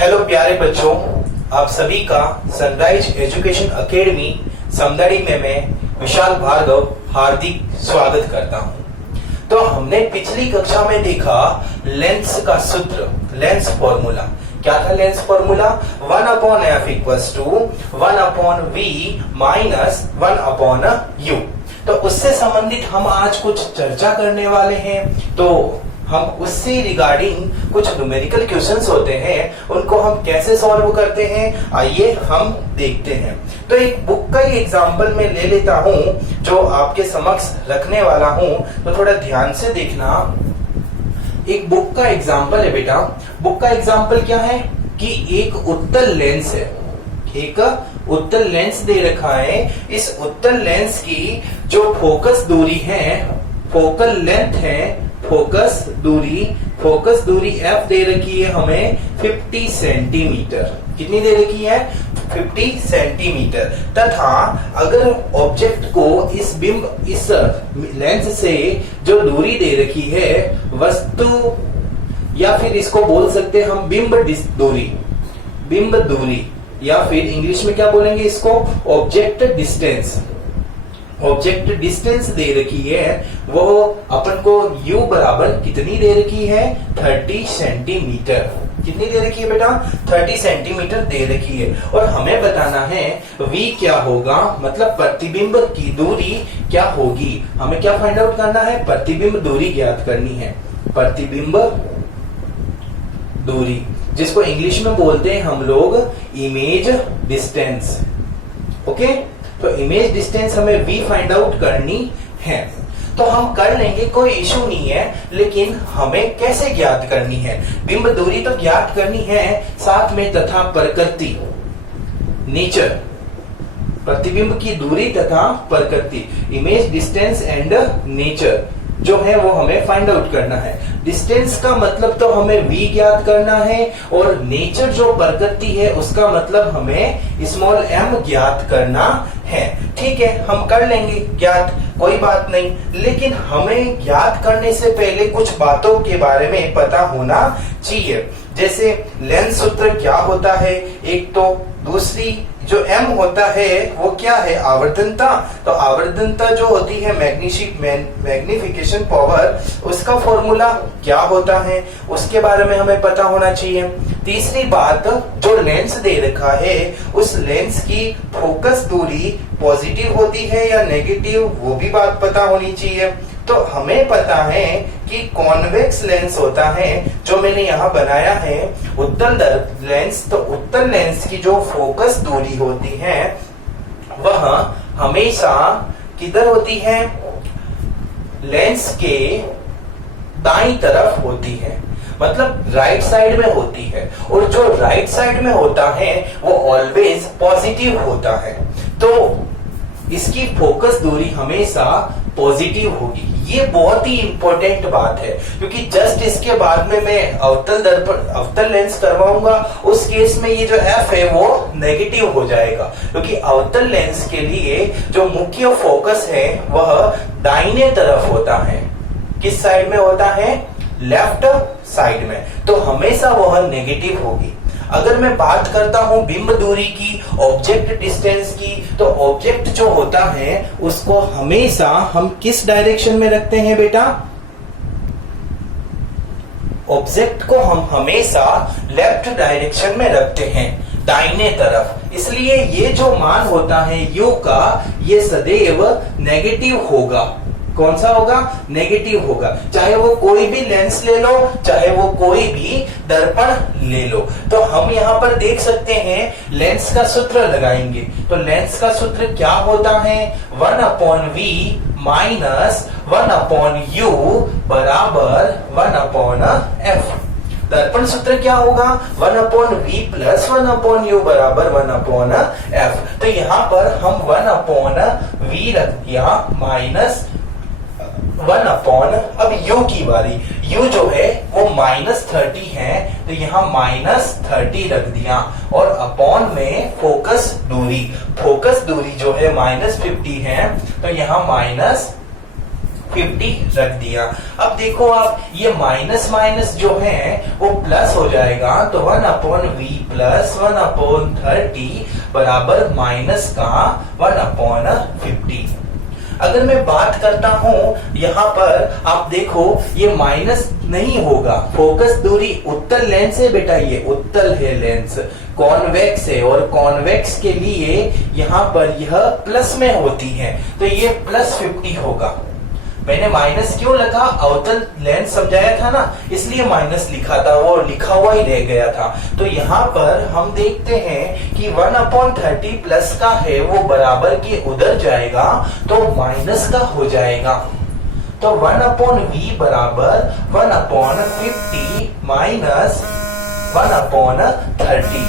Hello प्यारे बच्चों, आप सभी का सनराइज एजुकेशन एकेडमी समदड़ी में मैं विशाल भार्गव हार्दिक स्वागत करता हूं। तो हमने पिछली कक्षा में देखा लेंस का सूत्र, लेंस फॉर्मूला। क्या था lens formula? 1/f equals to 1/v minus 1/u। तो उससे संबंधित हम आज कुछ चर्चा करने वाले हैं। तो हम उससे रिगार्डिंग कुछ न्यूमेरिकल क्वेश्चंस होते हैं, उनको हम कैसे सॉल्व करते हैं आइए हम देखते हैं। तो एक बुक का ही एग्जांपल मैं ले लेता हूं जो आपके समक्ष रखने वाला हूं, तो थोड़ा ध्यान से देखना। एक बुक का एग्जांपल है बेटा। बुक का एग्जांपल क्या है कि एक उत्तल लेंस है, एक उत्तल लेंस दे रखा है। इस उत्तल लेंस की जो फोकस दूरी है, फोकल लेंथ है, फोकस दूरी f दे रखी है हमें 50 सेंटीमीटर। कितनी दे रखी है? 50 सेंटीमीटर। तथा अगर ऑब्जेक्ट को इस लेंस से जो दूरी दे रखी है, वस्तु या फिर इसको बोल सकते हैं हम बिंब दूरी या फिर इंग्लिश में क्या बोलेंगे इसको? ऑब्जेक्ट डिस्टेंस दे रखी है। वो अपन को u बराबर कितनी दे रखी है? 30 सेंटीमीटर। कितनी दे रखी है बेटा? 30 सेंटीमीटर दे रखी है। और हमें बताना है v क्या होगा, मतलब प्रतिबिंब की दूरी क्या होगी। हमें क्या फाइंड आउट करना है? प्रतिबिंब दूरी ज्ञात करनी है। प्रतिबिंब दूरी, जिसको इंग्लिश में बोलते हैं हम लोग इमेज डिस्टेंस। ओके, तो इमेज डिस्टेंस हमें v फाइंड आउट करनी है। तो हम कर लेंगे, कोई इशू नहीं है, लेकिन हमें कैसे ज्ञात करनी है? बिंब दूरी तो ज्ञात करनी है, साथ में तथा प्रकृति, नेचर, प्रतिबिंब की दूरी तथा प्रकृति, इमेज डिस्टेंस एंड नेचर जो है वो हमें फाइंड आउट करना है। डिस्टेंस का मतलब तो हमें v ज्ञात करना है, और नेचर जो प्रकृति है उसका मतलब हमें स्मॉल m ज्ञात करना है। ठीक है, हम कर लेंगे ज्ञात, कोई बात नहीं। लेकिन हमें ज्ञात करने से पहले कुछ बातों के बारे में पता होना चाहिए। जैसे लेंस सूत्र क्या होता है एक तो, दूसरी जो m होता है वो क्या है? आवर्धनता। तो आवर्धनता जो होती है मैग्निफिकेशन पावर, उसका फॉर्मूला क्या होता है उसके बारे में हमें पता होना चाहिए। तीसरी बात, जो लेंस दे रखा है उस लेंस की फोकस दूरी पॉजिटिव होती है या नेगेटिव, वो भी बात पता होनी चाहिए। तो हमें पता है कि कॉन्वेक्स लेंस होता है, जो मैंने यहाँ बनाया है उत्तल लेंस। तो उत्तल लेंस की जो फोकस दूरी होती है वह हमेशा किधर होती है? लेंस के दाईं तरफ होती है, मतलब राइट साइड में होती है। और जो राइट साइड में होता है वो ऑलवेज पॉजिटिव होता है। तो इसकी फोकस दूरी हमेशा पॉजिटिव होगी। ये बहुत ही इंपॉर्टेंट बात है, क्योंकि जस्ट इसके बाद में मैं अवतल लेंस करवाऊंगा, उस केस में ये जो f है वो नेगेटिव हो जाएगा। क्योंकि अवतल लेंस के लिए जो मुख्य फोकस है वह दाहिने तरफ होता है। किस साइड में होता है? लेफ्ट साइड में। तो हमेशा वह नेगेटिव होगी। अगर मैं बात करता हूं बिंब दूरी की, ऑब्जेक्ट डिस्टेंस की, तो ऑब्जेक्ट जो होता है उसको हमेशा हम किस डायरेक्शन में रखते हैं बेटा? ऑब्जेक्ट को हम हमेशा लेफ्ट डायरेक्शन में रखते हैं, दाहिने तरफ। इसलिए ये जो मान होता है u का, ये सदैव नेगेटिव होगा। कौन सा होगा? नेगेटिव होगा। चाहे वो कोई भी लेंस ले लो, चाहे वो कोई भी दर्पण ले लो। तो हम यहाँ पर देख सकते हैं लेंस का सूत्र लगाएंगे। तो लेंस का सूत्र क्या होता है? 1/v माइनस 1/u बराबर 1/f। दर्पण सूत्र क्या होगा? 1/v प्लस 1/u बराबर 1/f। तो यहाँ पर हम 1/v रख दिया माइनस 1/, अब u की बारी। u जो है वो -30 है, तो यहाँ -30 रख दिया। और अपॉन में फोकस दूरी जो है -50 है, तो यहाँ 50 रख दिया। अब देखो आप ये माइनस माइनस जो है वो प्लस हो जाएगा, तो 1/v प्लस 1/30 बराबर माइनस का 1/50। अगर मैं बात करता हूं यहाँ पर आप देखो ये माइनस नहीं होगा, फोकस दूरी उत्तल लेंस है बेटा, ये उत्तल है लेंस, कॉन्वेक्स है और कॉन्वेक्स के लिए यहाँ पर यह प्लस में होती है, तो ये +50 होगा। मैंने माइनस क्यों लिखा, अवतल लेंस समझाया था ना, इसलिए माइनस लिखा था, वो लिखा हुआ ही रह गया था। तो यहाँ पर हम देखते हैं कि 1/30 प्लस का है वो बराबर के उधर जाएगा तो माइनस का हो जाएगा। तो 1/v बराबर 1/50 माइनस 1/30।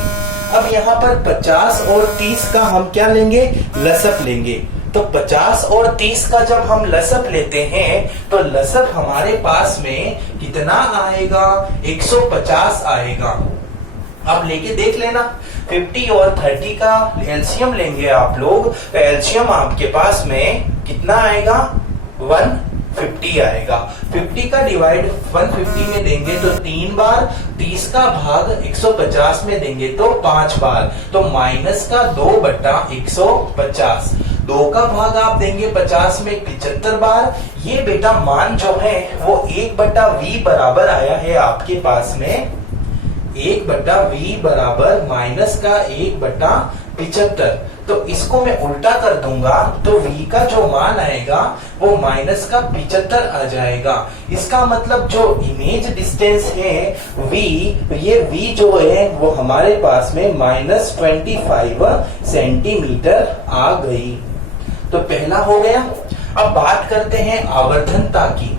अब यहाँ पर 50 और 30 का हम क्या लेंगे, लसअप लेंगे। तो 50 और 30 का जब हम लसअप लेते हैं तो लसअप हमारे पास में कितना आएगा, 150 आएगा। अब लेके देख लेना, 50 और 30 का एलसीएम लेंगे आप लोग, तो एलसीएम आपके पास में कितना आएगा, 150 आएगा। 50 का डिवाइड 150 में देंगे तो 3 बार, 30 का भाग 150 में देंगे तो 5 बार, तो माइनस का 2/150। 2 का भाग आप देंगे 50 में 75 बार। ये बेटा मान जो है वो 1/v बराबर आया है आपके पास में, 1/v बराबर माइनस का 1/75। तो इसको मैं उल्टा कर दूंगा तो v का जो मान आएगा वो माइनस का 75 आ जाएगा। इसका मतलब जो इमेज डिस्टेंस है v, ये v जो है वो हमारे पास में -25 सेंटीमीटर आ गई। तो पहला हो गया। अब बात करते हैं आवर्धनता की।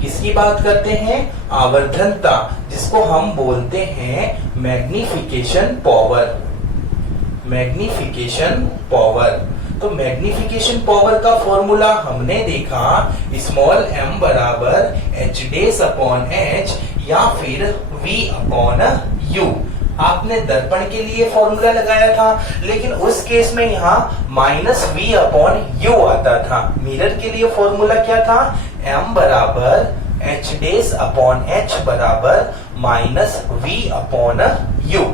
किसकी बात करते हैं, आवर्धनता, जिसको हम बोलते हैं मैग्निफिकेशन पावर। मैग्निफिकेशन पावर, तो मैग्निफिकेशन पावर का फॉर्मूला हमने देखा, स्मॉल m बराबर h/h या फिर v/u। आपने दर्पण के लिए फॉर्मूला लगाया था, लेकिन उस केस में यहाँ -v/u आता था। मिरर के लिए फॉर्मूला क्या था, m बराबर h/h बराबर -v/u।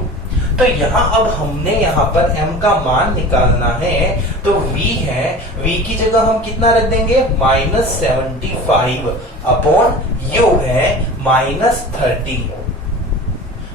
तो यहाँ अब हमने यहाँ पर m का मान निकालना है, तो v है, v की जगह हम कितना रख देंगे, -75/u है -30।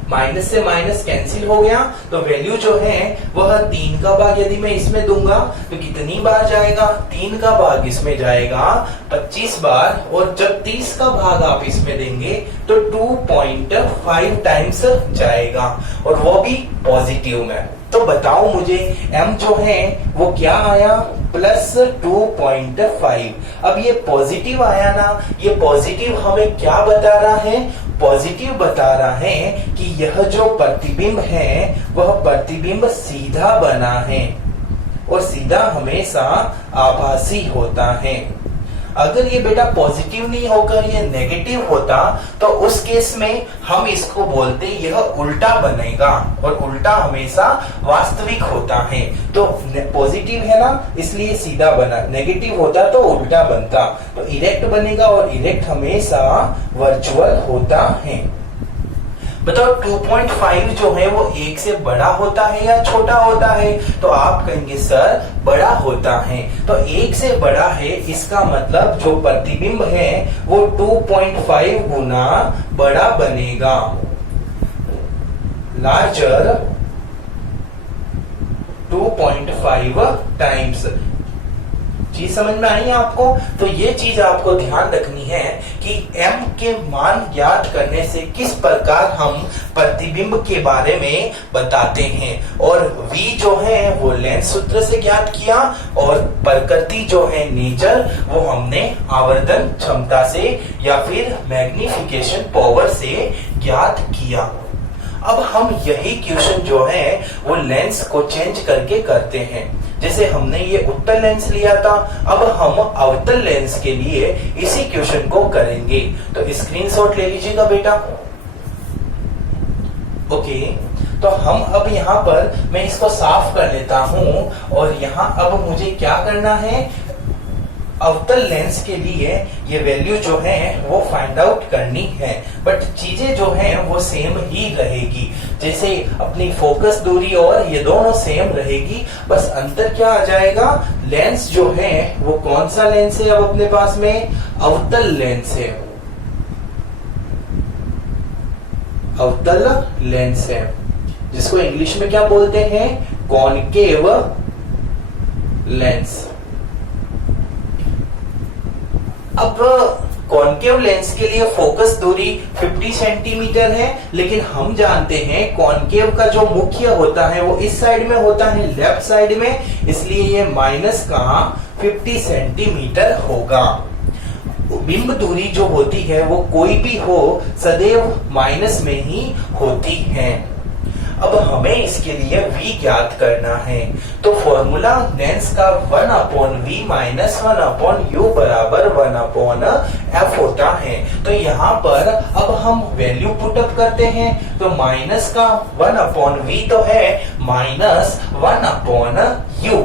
माइनस से माइनस कैंसिल हो गया, तो वैल्यू जो है वह 3 का भाग यदि मैं इसमें दूंगा तो कितनी बार जाएगा, 3 का भाग इसमें जाएगा 25 बार, और जब 30 का भाग आप इसमें देंगे तो 2.5 टाइम्स जाएगा, और वो भी पॉजिटिव में। तो बताओ मुझे m जो है वो क्या आया, +2.5। अब ये पॉजिटिव आया ना, ये पॉजिटिव हमें क्या बता रहा है, पॉजिटिव बता रहा है कि यह जो प्रतिबिंब है वह प्रतिबिंब सीधा बना है, और सीधा हमेशा आभासी होता है। अगर ये बेटा पॉजिटिव नहीं होकर ये नेगेटिव होता तो उस केस में हम इसको बोलते यह उल्टा बनेगा, और उल्टा हमेशा वास्तविक होता है। तो पॉजिटिव है ना इसलिए सीधा बना, नेगेटिव होता तो उल्टा बनता, तो इरेक्ट बनेगा, और इरेक्ट हमेशा वर्चुअल होता है। बताओ 2.5 जो है वो 1 से बड़ा होता है या छोटा होता है, तो आप कहेंगे सर बड़ा होता है। तो 1 से बड़ा है, इसका मतलब जो प्रतिबिंब है वो 2.5 गुना बड़ा बनेगा, लार्जर 2.5 टाइम्स। चीज समझ में आई आपको? तो ये चीज आपको ध्यान रखनी है कि m के मान ज्ञात करने से किस प्रकार हम प्रतिबिंब के बारे में बताते हैं, और v जो है वो लेंस सूत्र से ज्ञात किया, और प्रकृति जो है नेचर वो हमने आवर्धन क्षमता से या फिर मैग्निफिकेशन पावर से ज्ञात किया। अब हम यही क्वेश्चन जो है वो लेंस को चेंज करके करते हैं। जैसे हमने ये उत्तल लेंस लिया था, अब हम अवतल लेंस के लिए इसी क्वेश्चन को करेंगे। तो स्क्रीनशॉट ले लीजिएगा बेटा। ओके, तो हम अब यहाँ पर मैं इसको साफ कर लेता हूँ, और यहाँ अब मुझे क्या करना है, अवतल लेंस के लिए ये वैल्यू जो है वो फाइंड आउट करनी है, बट चीजें जो है वो सेम ही रहेगी। जैसे अपनी फोकस दूरी और ये दोनों सेम रहेगी, बस अंतर क्या आ जाएगा, लेंस जो है वो कौन सा लेंस है अब अपने पास में, अवतल लेंस है, अवतल लेंस है, जिसको इंग्लिश में क्या बोलते हैं, कॉनकेव लेंस। अब कॉनकेव लेंस के लिए फोकस दूरी 50 सेंटीमीटर है, लेकिन हम जानते हैं कॉनकेव का जो मुख्य होता है वो इस साइड में होता है, लेफ्ट साइड में, इसलिए ये माइनस का 50 सेंटीमीटर होगा। बिंब दूरी जो होती है वो कोई भी हो सदैव माइनस में ही होती है। अब हमें इसके लिए v ज्ञात करना है, तो फॉर्मूला लेंस का 1/v माइनस 1/u बराबर 1/f होता है। तो यहाँ पर अब हम वैल्यू पुटअप करते हैं, तो माइनस का 1/v तो है माइनस 1/u।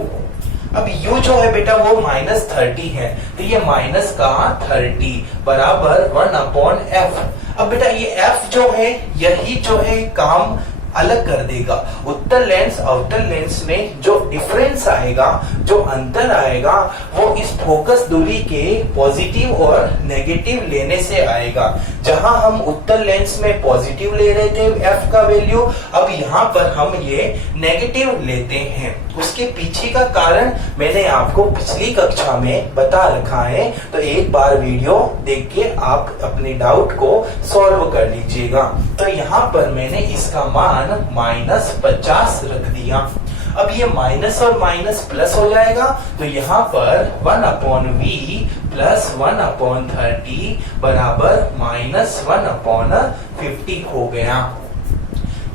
अब u जो है बेटा वो -30 है, तो ये माइनस का 30 बराबर 1/f। अब बेटा ये f जो है यही जो है काम अलग कर देगा। उत्तल लेंस अवतल लेंस में जो डिफरेंस आएगा, जो अंतर आएगा, वो इस फोकस दूरी के पॉजिटिव और नेगेटिव लेने से आएगा। जहां हम उत्तल लेंस में पॉजिटिव ले रहे थे f का वैल्यू, अब यहाँ पर हम ये नेगेटिव लेते हैं। उसके पीछे का कारण मैंने आपको पिछली कक्षा में बता रखा है, तो एक बार वीडियो देख के आप अपने डाउट को सॉल्व कर लीजिएगा। तो यहाँ पर मैंने इसका मान -50 रख दिया। अब ये माइनस और माइनस प्लस हो जाएगा, तो यहाँ पर 1/v प्लस 1/30 बराबर -1/50 हो गया।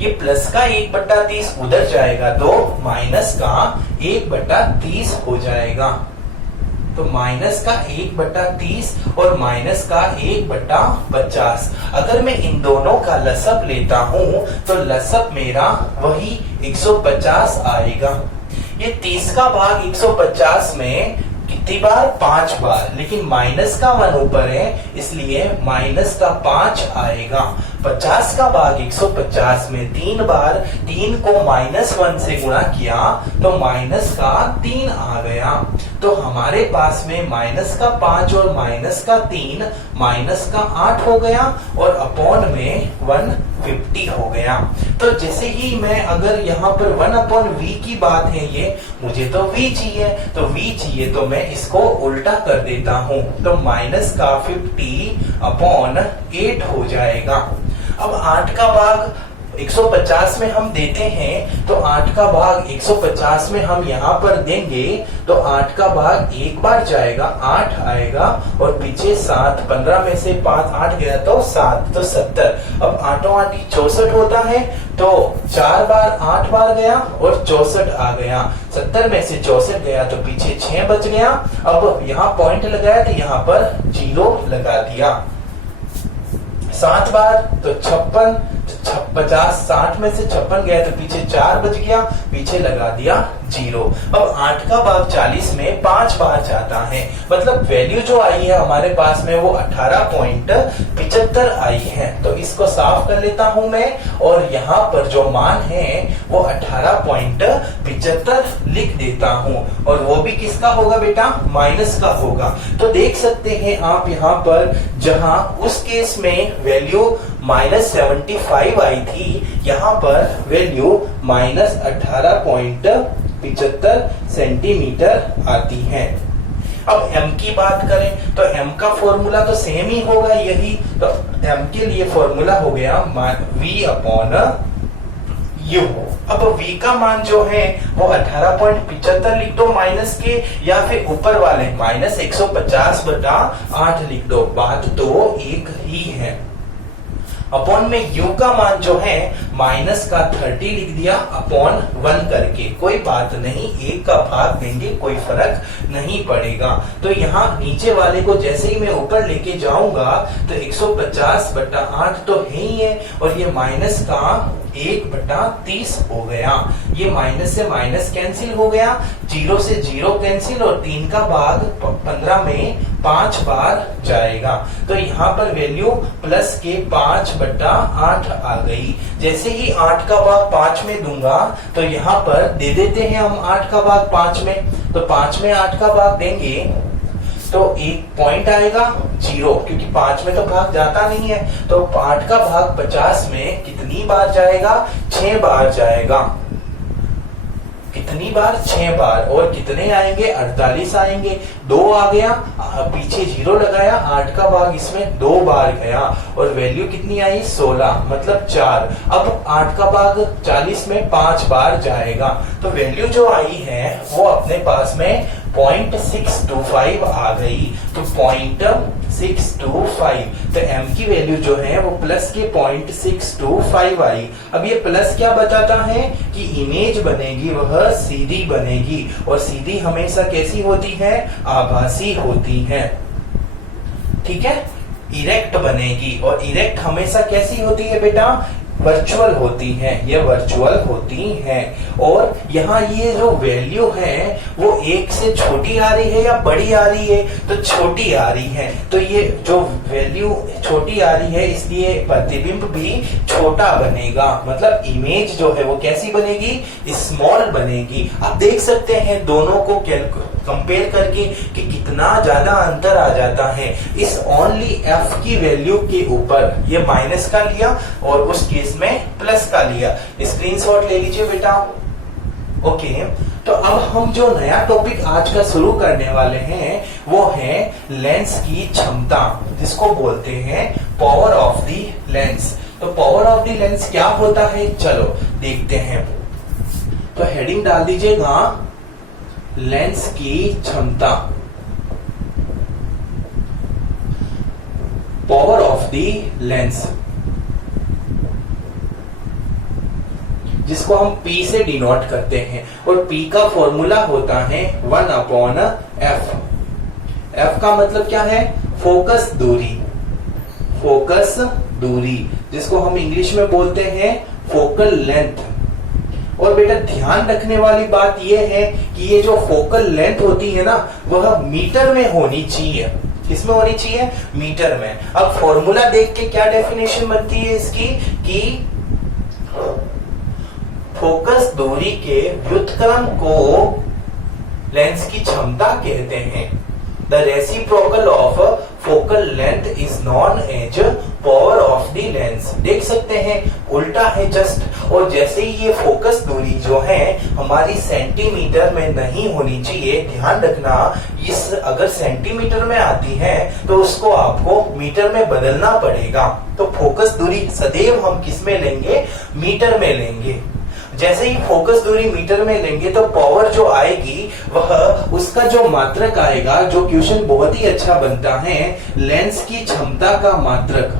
ये प्लस का 1/30 उधर जाएगा तो माइनस का 1/30 हो जाएगा। तो माइनस का 1/30 और माइनस का 1/50। अगर मैं इन दोनों का लसअप लेता हूं तो लसअप मेरा वही 150 आएगा। ये 30 का भाग 150 में कितनी बार, 5 बार, लेकिन माइनस का 1 ऊपर है इसलिए माइनस का 5 आएगा। 50 का भाग 150 में 3 बार, 3 को -1 से गुणा किया तो माइनस का 3 आ गया। तो हमारे पास में माइनस का 5 और माइनस का 3 माइनस का 8 हो गया और अपॉन में 150 हो गया। तो जैसे ही मैं अगर यहाँ पर 1/v की बात है, ये मुझे तो v चाहिए, तो v चाहिए तो मैं इसको उल्टा कर देता हूँ, तो माइनस का 50/8 हो जाएगा। अब 8 का भाग 150 में हम देते हैं, तो 8 का भाग 150 में हम यहाँ पर देंगे तो 8 का भाग एक बार जाएगा, 8 आएगा और पीछे 7, 15 में से 5 8 गया तो 7, तो 70। अब 8 8 64 होता है, तो 4 बार 8 बार गया और 64 आ गया। 70 में से 64 गया तो पीछे 6 बच गया। अब यहाँ पॉइंट लगाया तो यहाँ पर 0 लगा दिया। 7 बार तो 56, 50, 60 में से 56 गया तो पीछे 4 बच गया, पीछे लगा दिया 0। अब 8 का भाग 40 में 5 बार जाता है, मतलब वैल्यू जो आई है हमारे पास में वो 18.75 आई है। तो इसको साफ कर लेता हूं मैं और यहाँ पर जो मान है वो 18.75 लिख देता हूं, और वो भी किसका होगा बेटा, माइनस का होगा। तो देख सकते हैं आप यहाँ पर, जहां उस केस में वैल्यू -75 आई थी, यहाँ पर वैल्यू -18.75 सेंटीमीटर आती है। अब m की बात करें तो m का फॉर्मूला तो सेम ही होगा यही, तो m के लिए फॉर्मूला हो गया v/u। अब v का मान जो है वो 18.75 लिख दो माइनस के, या फिर ऊपर वाले -150/8 लिख दो, बात तो एक ही है। अपॉन में u का मान जो है माइनस का 30 लिख दिया अपॉन 1 करके, कोई बात नहीं, एक का भाग देंगे कोई फर्क नहीं पड़ेगा। तो यहाँ नीचे वाले को जैसे ही मैं ऊपर लेके जाऊंगा तो 150/8 तो है ही है, और ये माइनस का 1/30 हो गया। ये माइनस से माइनस कैंसिल हो गया, 0 से 0 कैंसिल, और 3 का भाग 15 में 5 बार जाएगा। तो यहाँ पर वैल्यू प्लस के 5/8 आ गई। जैसे ही 8 का भाग 5 में दूंगा तो यहाँ पर दे देते हैं हम 8 का भाग 5 में, तो 5 में 8 का भाग देंगे तो एक पॉइंट आएगा 0, क्योंकि 5 में तो भाग जाता नहीं है। तो 8 का भाग 50 में कितनी बार जाएगा? 6 बार जाएगा। कितनी बार? 6 बार। और कितने आएंगे? 48 आएंगे। 2 आ गया, पीछे 0 लगाया, 8 का भाग इसमें 2 बार गया, और वैल्यू कितनी आई? 16, मतलब 4। अब 8 का भाग 40 में 5 बार जाएगा, तो वैल्यू जो आई है वो अपने पास में 0.625 आ गई। तो 0.625, तो m की वैल्यू जो है वो प्लस के 0.625 आई। अब ये प्लस क्या बताता है कि इमेज बनेगी वह सीधी बनेगी, और सीधी हमेशा कैसी होती है? आभासी होती है। ठीक है, इरेक्ट बनेगी, और इरेक्ट हमेशा कैसी होती है बेटा? वर्चुअल होती है, ये वर्चुअल होती है। और यहाँ ये जो वैल्यू है वो 1 से छोटी आ रही है या बड़ी आ रही है? तो छोटी आ रही है। तो ये जो वैल्यू छोटी आ रही है इसलिए प्रतिबिंब भी छोटा बनेगा, मतलब इमेज जो है वो कैसी बनेगी? स्मॉल बनेगी। आप देख सकते हैं दोनों को कंपेयर करके कि कितना ज्यादा अंतर आ जाता है। इस ओनली f की वैल्यू के ऊपर ये माइनस का लिया और उस केस में प्लस का लिया। स्क्रीनशॉट ले लीजिए बेटा। ओके, तो अब हम जो नया टॉपिक आज का शुरू करने वाले हैं वो है लेंस की क्षमता, जिसको बोलते हैं पावर ऑफ द लेंस। तो पावर ऑफ द लेंस क्या होता है, चलो देखते हैं। तो हेडिंग डाल दीजिएगा लेंस की क्षमता, पावर ऑफ द लेंस, जिसको हम P से डिनोट करते हैं, और P का फॉर्मूला होता है 1/f। f का मतलब क्या है? फोकस दूरी, फोकस दूरी, जिसको हम इंग्लिश में बोलते हैं फोकल लेंथ। और बेटा ध्यान रखने वाली बात यह है कि ये जो फोकल लेंथ होती है ना वह मीटर में होनी चाहिए। किसमें होनी चाहिए? मीटर में। अब फॉर्मूला देख के क्या डेफिनेशन बनती है इसकी कि फोकस दूरी के व्युत्क्रम को लेंस की क्षमता कहते हैं। The reciprocal of focal length is known as power of the lens. देख सकते हैं उल्टा है जस्ट। और जैसे ही ये फोकस दूरी जो है हमारी सेंटीमीटर में नहीं होनी चाहिए, ध्यान रखना, इस अगर सेंटीमीटर में आती है तो उसको आपको मीटर में बदलना पड़ेगा। तो फोकस दूरी सदैव हम किस में लेंगे? मीटर में लेंगे। जैसे ही फोकस दूरी मीटर में लेंगे तो पावर जो आएगी वह उसका जो मात्रक आएगा, जो क्वेश्चन बहुत ही अच्छा बनता है, लेंस की क्षमता का मात्रक।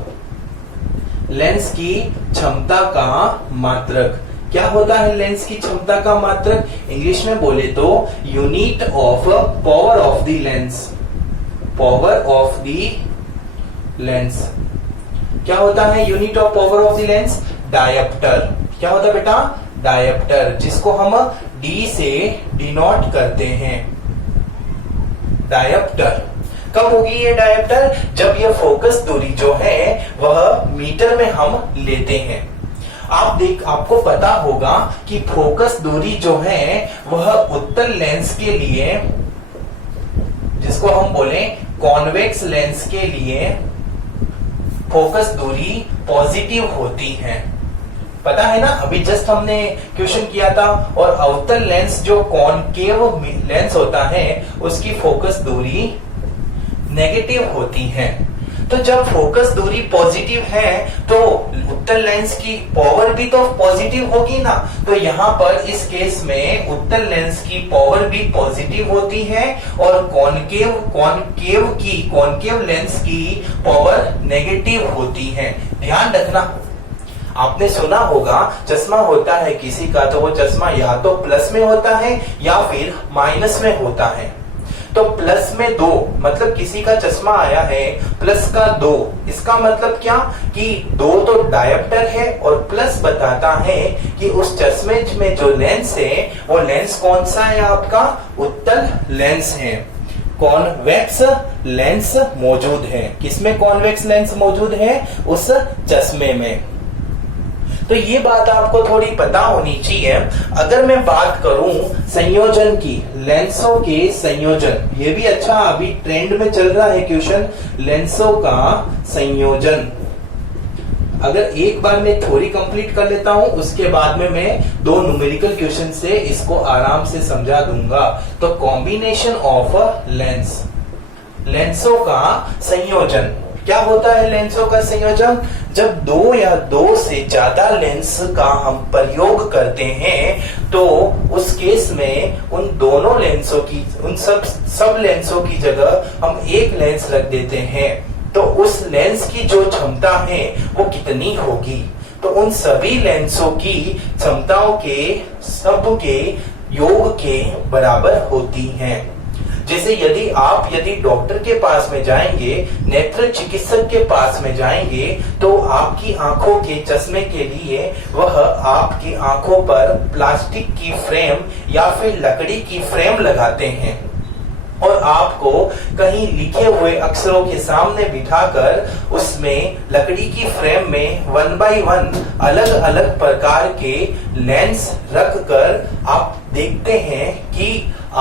लेंस की क्षमता का मात्रक क्या होता है? लेंस की क्षमता का मात्रक इंग्लिश में बोले तो unit of power of the lens. Power of the lens क्या होता है? Unit of power of the lens dioptre. क्या होता है बेटा? डायप्टर, जिसको हम D से डिनोट करते हैं। डायप्टर कब होगी ये डायप्टर? जब ये फोकस दूरी जो है वह मीटर में हम लेते हैं। आपको पता होगा कि फोकस दूरी जो है वह उत्तल लेंस के लिए, जिसको हम बोले कॉन्वेक्स लेंस के लिए, फोकस दूरी पॉजिटिव होती है। पता है ना, अभी जस्ट हमने क्वेश्चन किया था। और अवतल लेंस जो कॉनकेव लेंस होता है उसकी फोकस दूरी नेगेटिव होती है। तो जब फोकस दूरी पॉजिटिव है तो उत्तल लेंस की पावर भी तो पॉजिटिव होगी ना। तो यहाँ पर इस केस में उत्तल लेंस की पावर भी पॉजिटिव होती है और कॉनकेव लेंस की पावर नेगेटिव होती है। ध्यान रखना, आपने सुना होगा चश्मा होता है किसी का तो वो चश्मा या तो प्लस में होता है या फिर माइनस में होता है। तो प्लस में 2 मतलब किसी का चश्मा आया है प्लस का 2, इसका मतलब क्या कि 2 तो डायोप्टर है और प्लस बताता है कि उस चश्मे में जो लेंस है वो लेंस कौन सा है आपका, उत्तल लेंस है, कॉन्वेक्स लेंस मौजूद है। किसमें कॉन्वेक्स लेंस मौजूद है, उस चश्मे में। तो ये बात आपको थोड़ी पता होनी चाहिए। अगर मैं बात करूं संयोजन की, लेंसों के संयोजन, ये भी अच्छा अभी ट्रेंड में चल रहा है क्वेश्चन, लेंसों का संयोजन। अगर एक बार मैं थ्योरी कंप्लीट कर लेता हूं, उसके बाद में मैं 2 न्यूमेरिकल क्वेश्चन से इसको आराम से समझा दूंगा। तो कॉम्बिनेशन ऑफ लेंस, लेंसों का संयोजन क्या होता है? लेंसों का संयोजन जब 2 या 2 से ज्यादा लेंस का हम प्रयोग करते हैं तो उस केस में उन दोनों लेंसों की, उन सब लेंसों की जगह हम एक लेंस रख देते हैं। तो उस लेंस की जो क्षमता है वो कितनी होगी? तो उन सभी लेंसों की क्षमताओं के सब के योग के बराबर होती हैं। जैसे यदि डॉक्टर के पास में जाएंगे, नेत्र चिकित्सक के पास में जाएंगे, तो आपकी आंखों के चश्मे के लिए वह आपकी आंखों पर प्लास्टिक की फ्रेम या फिर लकड़ी की फ्रेम लगाते हैं और आपको कहीं लिखे हुए अक्षरों के सामने बिठाकर उसमें लकड़ी की फ्रेम में 1 by 1 अलग अलग प्रकार के लेंस रखकर आप देखते हैं कि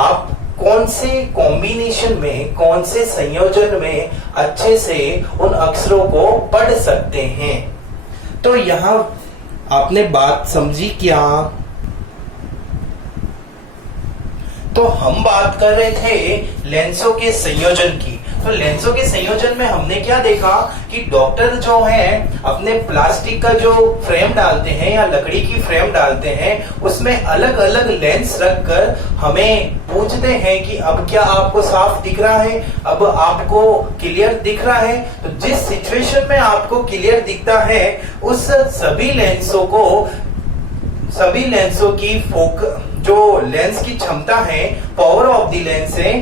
आप कौन से कॉम्बिनेशन में, कौन से संयोजन में अच्छे से उन अक्षरों को पढ़ सकते हैं। तो यहां आपने बात समझी क्या? तो हम बात कर रहे थे लेंसों के संयोजन की। तो लेंसों के संयोजन में हमने क्या देखा कि डॉक्टर जो है अपने प्लास्टिक का जो फ्रेम डालते हैं या लकड़ी की फ्रेम डालते हैं, उसमें अलग अलग लेंस रखकर हमें पूछते हैं कि अब क्या आपको साफ दिख रहा है, अब आपको क्लियर दिख रहा है। तो जिस सिचुएशन में आपको क्लियर दिखता है उस सभी लेंसों की जो लेंस की क्षमता है, पावर ऑफ द लेंस है।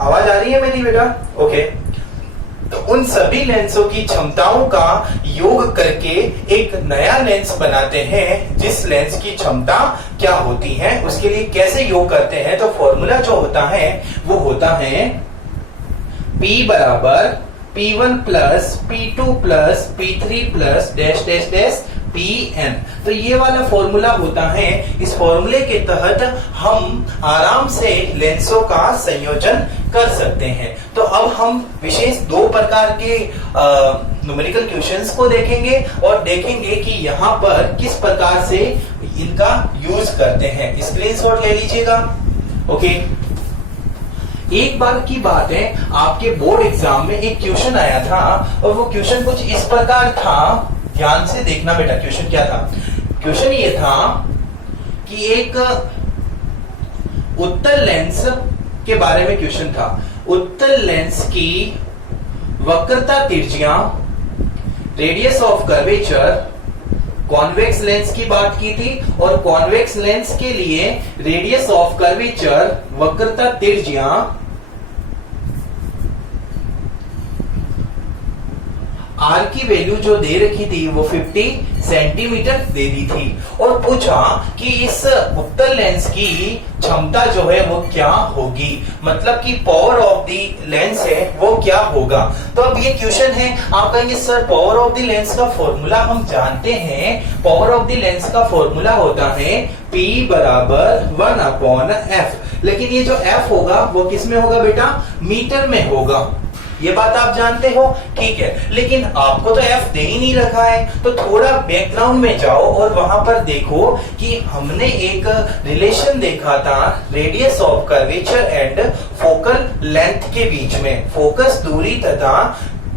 आवाज आ रही है मेरी बेटा? ओके। तो उन सभी लेंसों की क्षमताओं का योग करके एक नया लेंस बनाते हैं, जिस लेंस की क्षमता क्या होती है, उसके लिए कैसे योग करते हैं। तो फॉर्मूला जो होता है वो होता है P बराबर P1 plus P2 plus P3 plus dash dash dash Pn। तो ये वाला फॉर्मूला होता है। इस फॉर्मूले के तहत हम आराम से लेंसों का संयोजन कर सकते हैं। तो अब हम विशेष 2 प्रकार के न्यूमेरिकल क्वेश्चंस को देखेंगे और देखेंगे कि यहाँ पर किस प्रकार से इनका यूज करते हैं। स्क्रीनशॉट ले लीजिएगा। ओके। एक बार की बात है, आपके बोर्ड एग्जाम में एक क्वेश्चन आया था और वो क्वेश्चन कुछ इस प्रकार था, ध्यान से देखना बेटा। क्वेश्चन क्या था? क्वेश्चन ये था कि एक उत्तल लेंस के बारे में क्वेश्चन था। उत्तल लेंस की वक्रता त्रिज्या, radius of curvature, convex lens की बात की थी और कॉन्वेक्स लेंस के लिए रेडियस ऑफ कर्वेचर, वक्रता त्रिज्या आर की वैल्यू जो दे रखी थी वो 50 सेंटीमीटर दे दी थी और पूछा कि इस उत्तल लेंस की क्षमता जो है वो क्या होगी, मतलब कि पावर ऑफ द लेंस है वो क्या होगा। तो अब ये क्वेश्चन है, आप कहेंगे sir power of the lens का फॉर्मूला हम जानते हैं। पावर ऑफ द लेंस का फॉर्मूला होता है P बराबर 1/f। लेकिन ये जो f होगा वो किस में होगा बेटा? मीटर में होगा। ये बात आप जानते हो, ठीक है। लेकिन आपको तो f दे ही नहीं रखा है, तो थोड़ा बैकग्राउंड में जाओ और वहां पर देखो कि हमने एक रिलेशन देखा था radius of curvature and focal length के बीच में। फोकस दूरी तथा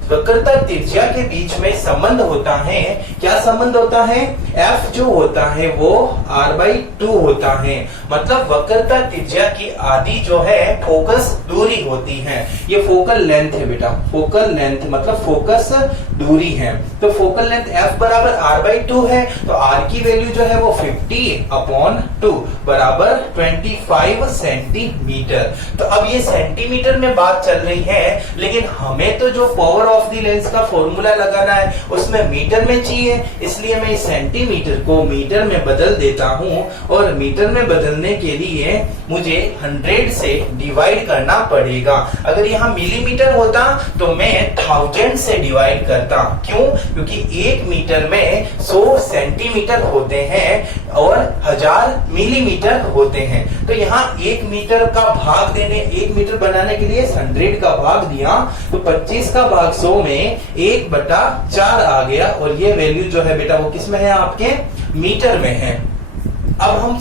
वक्रता त्रिज्या के बीच में संबंध होता है क्या संबंध होता है, f जो होता है वो r/2 होता है, मतलब वक्रता त्रिज्या की आधी जो है फोकस दूरी होती है। ये फोकल लेंथ है बेटा, फोकल लेंथ मतलब फोकस दूरी है। तो फोकल लेंथ f बराबर r/2 है, तो r की वैल्यू जो है वो 50/2 बराबर 25 सेंटीमीटर। तो अब ये सेंटीमीटर में बात चल रही है, लेकिन हमें तो जो पावर ऑफ द लेंस का फॉर्मूला लगाना है उसमें मीटर में चाहिए, इसलिए मैं इस सेंटीमीटर को मीटर में बदल देता हूं, और मीटर में बदलने के लिए मुझे 100 से डिवाइड करना पड़ेगा। अगर यहाँ मिलीमीटर होता तो मैं 1000 से डिवाइड करता। क्यों? क्योंकि 1 मीटर में 100 सेंटीमीटर होते हैं और 1000 मिलीमीटर होते हैं। तो यहाँ 1 मीटर का भाग देने, 1 मीटर बनाने के लिए 100 का भाग दिया, तो 25 का भाग 100 में 1/4 आ गया, और ये वैल्यू जो है बेटा वो किस में है, आपके मीटर में है। अब हम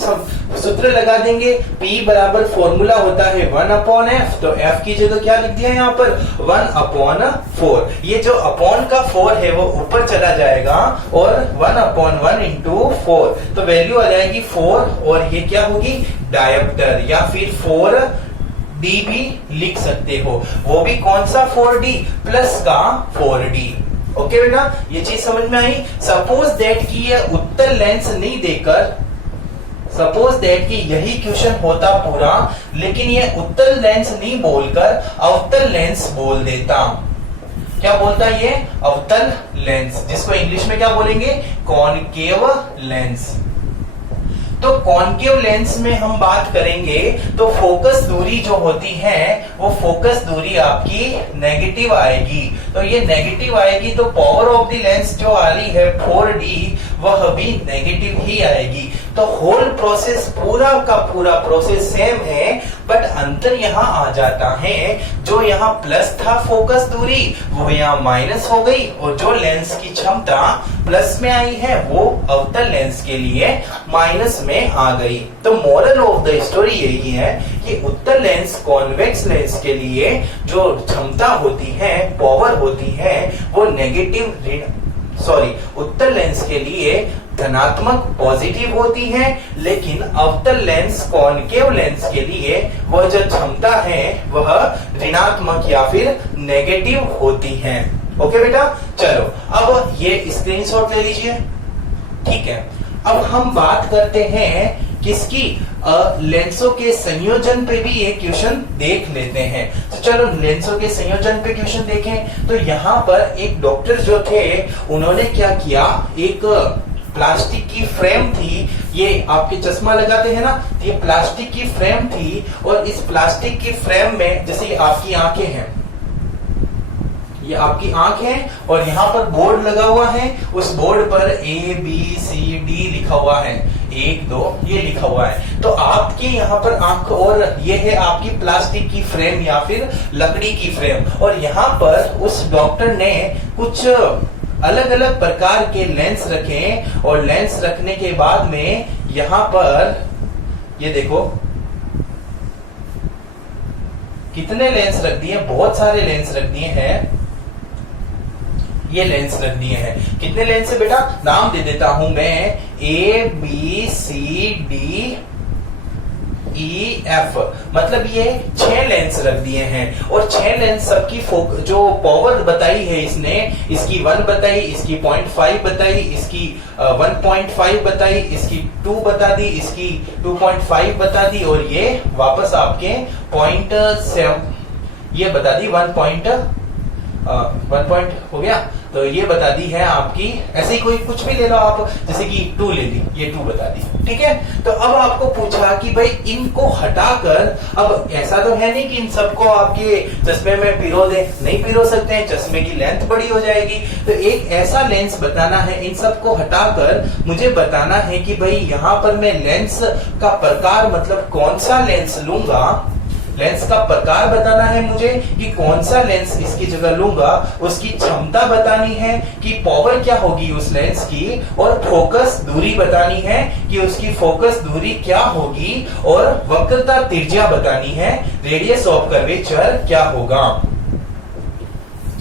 सूत्र लगा देंगे, P बराबर फॉर्मूला होता है 1/f, तो f की जगह क्या लिख दिया यहाँ पर 1/4। ये जो अपॉन का 4 है वो ऊपर चला जाएगा, और 1/1 into 4, तो वैल्यू आ जाएगी 4, और ये क्या होगी, डायोप्टर, या फिर 4D भी लिख सकते हो। वो भी कौन सा 4D, प्लस का 4D। ओके बेटा, ये चीज समझ में आई। सपोज दैट कि ये उत्तल लेंस नहीं देकर, सपोज दैट कि यही क्वेश्चन होता पूरा, लेकिन ये उत्तल लेंस नहीं बोलकर अवतल लेंस बोल देता। क्या बोलता ये, अवतल लेंस, जिसको इंग्लिश में क्या बोलेंगे, कॉनकेव लेंस। तो कॉनकेव लेंस में हम बात करेंगे तो फोकस दूरी जो होती है वो फोकस दूरी आपकी नेगेटिव आएगी। तो ये नेगेटिव आएगी, तो पावर ऑफ द लेंस जो आ रही है 4D वह भी नेगेटिव ही आएगी। तो होल प्रोसेस, पूरा का पूरा प्रोसेस सेम है, बट अंतर यहाँ आ जाता है, जो यहाँ प्लस था फोकस दूरी वो यहाँ माइनस हो गई, और जो लेंस की क्षमता प्लस में आई है वो अवतल लेंस के लिए माइनस में आ गई। तो मोरल ऑफ द स्टोरी यही है कि उत्तल लेंस कॉन्वेक्स लेंस के लिए जो क्षमता होती है, पावर होती है, वो उत्तल लेंस के लिए धनात्मक पॉजिटिव होती है, लेकिन अवतल लेंस कॉनकेव लेंस के लिए वह जो क्षमता है वह ऋणात्मक या फिर नेगेटिव होती है। ओके बेटा, चलो अब ये स्क्रीनशॉट ले लीजिए। ठीक है, अब हम बात करते हैं किसकी, लेंसों के संयोजन पे भी एक क्वेश्चन देख लेते हैं। तो चलो लेंसों के संयोजन पे क्वेश्चन देखें। तो यहाँ पर एक डॉक्टर जो थे उन्होंने क्या किया, एक प्लास्टिक की फ्रेम थी, ये आपके चश्मा लगाते हैं ना, ये प्लास्टिक की फ्रेम थी, और इस प्लास्टिक की फ्रेम में जैसे आपकी आंखें हैं, ये आपकी आंख है, और यहाँ पर बोर्ड लगा हुआ है, उस बोर्ड पर ABCD लिखा हुआ है, 1 2 ये लिखा हुआ है। तो आपके यहाँ पर आंख, और ये है आपकी प्लास्टिक की फ्रेम या फिर लकड़ी की फ्रेम, और यहाँ पर उस डॉक्टर ने कुछ अलग अलग प्रकार के लेंस रखे, और लेंस रखने के बाद में यहाँ पर ये देखो कितने लेंस रख दिए, बहुत सारे लेंस रख दिए हैं। ये लेंस रख दिए हैं, कितने लेंस है बेटा, नाम दे देता हूं मैं, ABCDEF, मतलब ये 6 लेंस रख दिए हैं, और 6 लेंस सबकी जो पावर बताई है इसने, इसकी 1 बताई, इसकी 0.5 बताई, इसकी 1.5 बताई, इसकी 2 बता दी, इसकी 2.5 बता दी, और ये वापस आपके 0.7 ये बता दी, 1 पॉइंट हो गया, तो ये बता दी है आपकी। ऐसे ही कोई कुछ भी ले लो आप, जैसे कि 2 ले ली, ये 2 बता दी। ठीक है, तो अब आपको पूछा कि भाई इनको हटाकर, अब ऐसा तो है नहीं कि इन सबको आपके चश्मे में पिरो दे, नहीं पिरो सकते हैं, चश्मे की लेंथ बड़ी हो जाएगी। तो एक ऐसा लेंस बताना है, इन सबको हटाकर मुझे बताना है कि भाई यहाँ पर मैं लेंस का प्रकार मतलब कौन सा लेंस लूंगा, लेंस का प्रकार बताना है मुझे कि कौन सा लेंस इसकी जगह लूंगा, उसकी क्षमता बतानी है कि पावर क्या होगी उस लेंस की, और फोकस दूरी बतानी है कि उसकी फोकस दूरी क्या होगी, और वक्रता त्रिज्या बतानी है, रेडियस ऑफ कर्वेचर क्या होगा।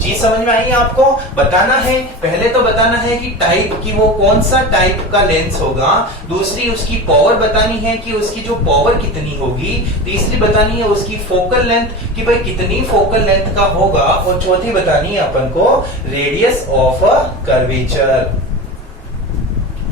चीज समझ में आई आपको? बताना है, पहले तो बताना है कि टाइप की वो कौन सा टाइप का लेंस होगा, दूसरी उसकी पावर बतानी है कि उसकी जो पावर कितनी होगी, तीसरी बतानी है उसकी फोकल लेंथ कि भाई कितनी फोकल लेंथ का होगा, और चौथी बतानी है अपन को रेडियस ऑफ कर्वेचर।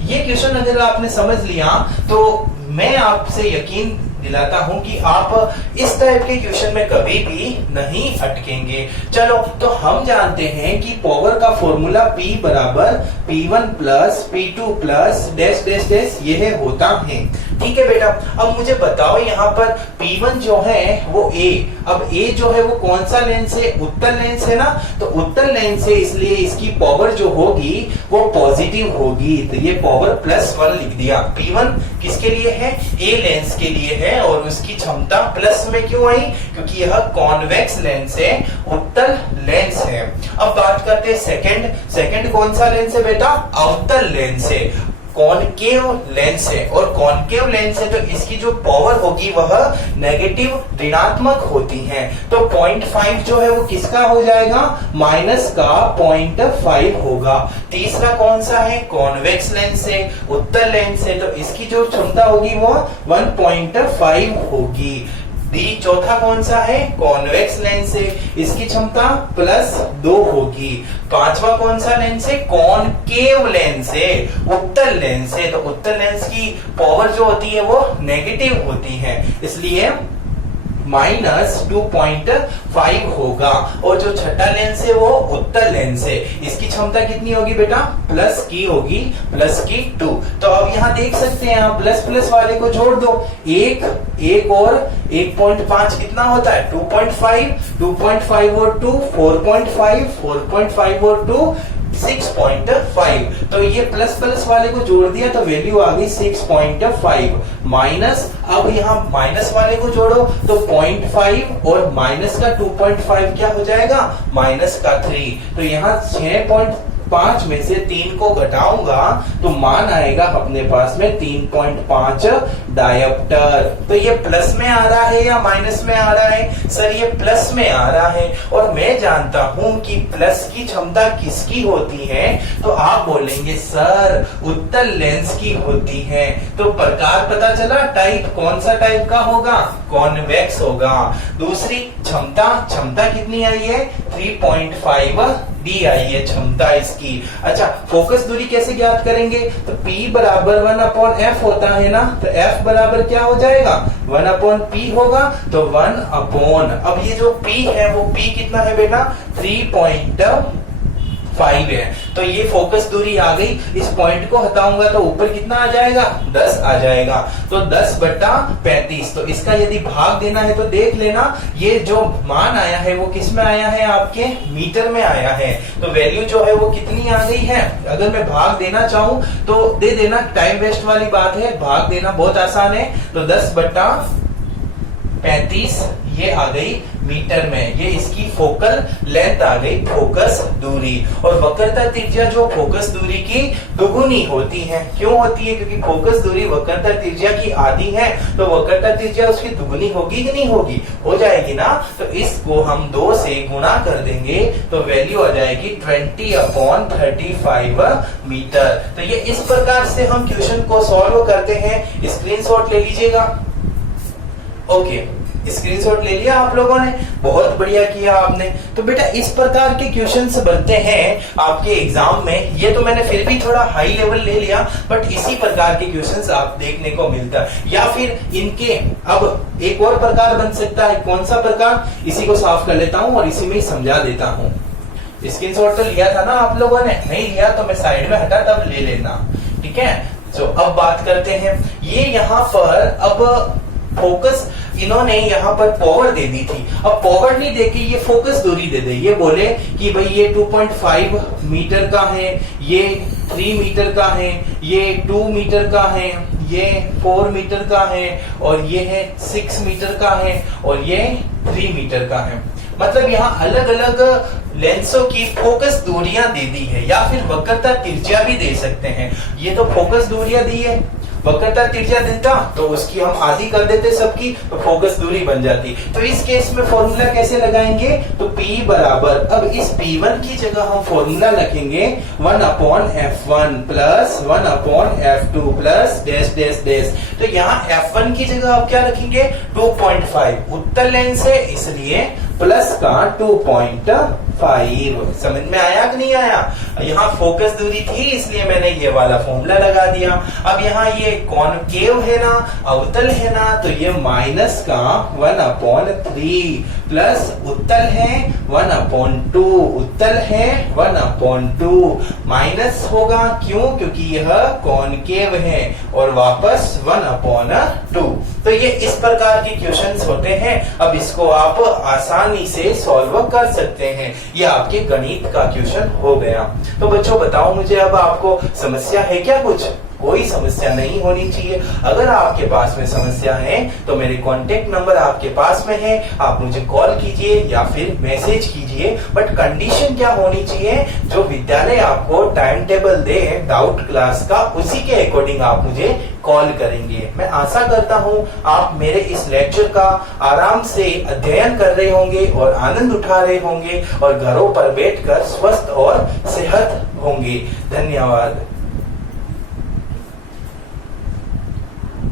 ये क्वेश्चन अगर आपने समझ लिया तो मैं आपसे यकीन दिलाता हूं कि आप इस टाइप के क्वेश्चन में कभी भी नहीं अटकेंगे। चलो तो हम जानते हैं कि पावर का फॉर्मूला P बराबर P1 plus P2 plus dash dash dash यह होता है। ठीक है बेटा, अब मुझे बताओ यहाँ पर P1 जो है वो A, अब A जो है वो कौन सा लेंस है? उत्तल लेंस है ना, तो उत्तल लेंस है इसलिए इसकी पावर जो होगी वो पॉजिटिव होगी, तो ये पावर +1 लिख दिया। P1 किसके लिए है? A लेंस के लिए है, और उसकी क्षमता प्लस में क्यों आई? क्योंकि यह कॉन्वेक्स लेंस है, उत्तल लेंस है। अब बात करते हैं सेकंड कौन सा लेंस है बेटा? अवतल लेंस है, कॉनकेव लेंस है, और कॉनकेव लेंस है तो इसकी जो पावर होगी वह नेगेटिव ऋणात्मक होती है। तो 0.5 जो है वो किसका हो जाएगा? माइनस का 0.5 होगा। तीसरा कौन सा है? कॉन्वेक्स लेंस है, उत्तल लेंस है, तो इसकी जो क्षमता होगी वो 1.5 होगी। डी चौथा कौन सा है? कॉन्वेक्स लेंस है, इसकी क्षमता +2 होगी। पांचवा कौन सा लेंस है? कॉनकेव लेंस है, उत्तल लेंस है, तो उत्तल लेंस की पावर जो होती है वो नेगेटिव होती है, इसलिए -2.5 होगा। और जो छठा लेंस है वो उत्तल लेंस है, इसकी क्षमता कितनी होगी बेटा? प्लस की होगी, +2। तो अब यहाँ देख सकते हैं आप प्लस प्लस वाले को जोड़ दो, एक और 1.5 कितना होता है? 2.5 और 2 4.5 और 2 6.5। तो ये प्लस प्लस वाले को जोड़ दिया तो वैल्यू आ गई 6.5 माइनस, अब यहाँ माइनस वाले को जोड़ो तो 0.5 और माइनस का 2.5 क्या हो जाएगा? -3। तो यहाँ 6.5 में से 3 को घटाऊंगा तो मान आएगा अपने पास में 3.5 डायोप्टर। तो ये प्लस में आ रहा है या माइनस में आ रहा है? सर ये प्लस में आ रहा है, और मैं जानता हूं कि प्लस की क्षमता किसकी होती है, तो आप बोलेंगे सर उत्तल लेंस की होती है। तो प्रकार पता चला, टाइप कौन सा टाइप का होगा? कॉन्वेक्स होगा। दूसरी क्षमता कितनी आई है? 3.5 डी आई है क्षमता इसकी। अच्छा, फोकस दूरी कैसे ज्ञात करेंगे? तो P बराबर 1/f होता है ना, तो F बराबर क्या हो जाएगा? 1/P होगा, तो 1/, अब ये जो P है वो P कितना है बेटा? 3.5 है। तो ये फोकस दूरी आ गई, इस पॉइंट को हटाऊंगा तो ऊपर कितना आ जाएगा? 10 आ जाएगा, तो 10/35। तो इसका यदि भाग देना है तो देख लेना, ये जो मान आया है वो किस में आया है? आपके मीटर में आया है, तो वैल्यू जो है वो कितनी आ गई है? अगर मैं भाग देना चाहूं तो दे देना, टाइम वेस्ट वाली बात है, भाग देना बहुत आसान है। तो 10/35 ये आ गई मीटर में, ये इसकी फोकल लेंथ आ गई, फोकस दूरी। और वक्रता त्रिज्या जो फोकस दूरी की दुगुनी होती है, क्यों होती है? क्योंकि फोकस दूरी वक्रता त्रिज्या की आधी है, तो वक्रता त्रिज्या उसकी दुगुनी होगी कि नहीं होगी? हो जाएगी ना। तो इसको हम 2 से गुणा कर देंगे तो वैल्यू आ जाएगी 20/35 मीटर। तो ये इस प्रकार से हम क्वेश्चन को सॉल्व करते हैं। स्क्रीनशॉट ले लीजिएगा। ओके, स्क्रीनशॉट ले लिया आप लोगों ने, बहुत बढ़िया किया आपने। तो बेटा इस प्रकार के क्वेश्चंस बनते हैं आपके एग्जाम में। ये तो मैंने फिर भी थोड़ा हाई लेवल ले लिया, बट इसी प्रकार के क्वेश्चंस आप देखने को मिलता है। या फिर इनके अब एक और प्रकार बन सकता है, कौन सा प्रकार? इसी को साफ कर लेता हूं और इसी में ही समझा देता हूं। स्क्रीनशॉट तो लिया था ना आप लोगों ने? नहीं लिया तो मैं साइड में हटा तब ले लेना, ठीक है। तो अब बात करते हैं, ये यहाँ पर अब फोकस इन्होंने यहाँ पर पावर दे दी थी, अब पावर नहीं देके ये फोकस दूरी दे दे। ये बोले कि भाई ये 2.5 मीटर का है, ये 3 मीटर का है, ये 2 मीटर का है, ये 4 मीटर का है, और ये है 6 मीटर का है, और ये 3 मीटर का है। मतलब यहाँ अलग अलग लेंसों की फोकस दूरियां दे दी है, या फिर वक्रता त्रिज्या भी दे सकते हैं। ये तो फोकस दूरियां दी है, वक्रता त्रिज्या देता तो उसकी हम आधी कर देते सबकी, तो फोकस दूरी बन जाती। तो इस केस में फॉर्मूला कैसे लगाएंगे, तो P बराबर, अब इस P1 की जगह हम फॉर्मूला लिखेंगे 1/f1 plus 1/f2 plus dash dash dash. तो यहाँ f1 की जगह आप क्या रखेंगे 2.5, उत्तल लेंस है इसलिए प्लस का 2.5। समझ में आया कि नहीं आया? यहाँ फोकस दूरी थी इसलिए मैंने ये वाला फॉर्मूला लगा दिया। अब यहाँ ये कॉनकेव है ना, अवतल है ना, तो ये माइनस का 1/3 प्लस उत्तल है 1/2, उत्तल है 1/2 माइनस होगा, क्यों? क्योंकि यह कॉनकेव है, और वापस 1/2। तो ये इस प्रकार के क्वेश्चंस होते हैं। अब इसको आप आसानी से सॉल्व कर सकते हैं। ये आपके गणित का क्वेश्चन हो गया। तो बच्चों बताओ मुझे, अब आपको समस्या है क्या? कुछ कोई समस्या नहीं होनी चाहिए। अगर आपके पास में समस्या है तो मेरे कांटेक्ट नंबर आपके पास में है, आप मुझे कॉल कीजिए या फिर मैसेज कीजिए। बट कंडीशन क्या होनी चाहिए, जो विद्यालय आपको टाइम टेबल दे डाउट क्लास का, उसी के अकॉर्डिंग आप मुझे कॉल करेंगे। मैं आशा करता हूं आप मेरे इस लेक्चर का आराम से अध्ययन कर रहे होंगे और आनंद उठा रहे होंगे, और घरों पर बैठकर स्वस्थ और सेहत होंगे। धन्यवाद।